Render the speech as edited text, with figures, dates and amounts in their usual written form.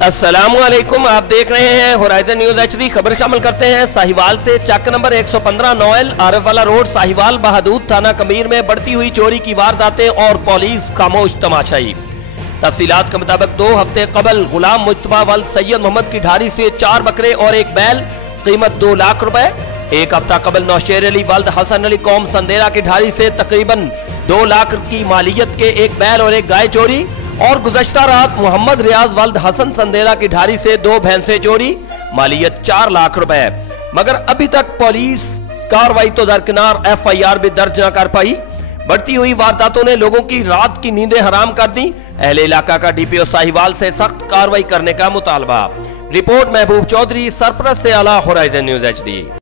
अस्सलामुअलैकुम, आप देख रहे हैं होराइजन न्यूज एचडी। खबर शामिल करते हैं साहिवाल से। Chak number 115 Noel Arifwala road Sahiwal Bahadur थाना कमीर में बढ़ती हुई चोरी की वारदातें और पुलिस खामोश तमाशाई। तफसीलात के मुताबिक 2 हफ्ते कबल गुलाम मुस्तफा वल सैयद मोहम्मद की ढारी से 4 बकरे और एक बैल, कीमत 2 लाख रुपए। 1 हफ्ता कबल नौशेर अली वल्द हसन अली कौम संदेरा की ढारी से तकरीबन 2 लाख की मालियत के एक बैल और एक गाय चोरी। और गुज़श्ता रात मोहम्मद रियाज वल्द हसन संदेरा की ढारी से 2 भैंसें चोरी, मालियत 4 लाख रुपए। मगर अभी तक पुलिस कार्रवाई तो दरकिनार FIR भी दर्ज न कर पाई। बढ़ती हुई वारदातों ने लोगों की रात की नींदें हराम कर दी। अहले इलाका का DPO साहिवाल से सख्त कार्रवाई करने का मुतालबा। रिपोर्ट महबूब चौधरी, सरपरस्त आला, होराइजन न्यूज HD।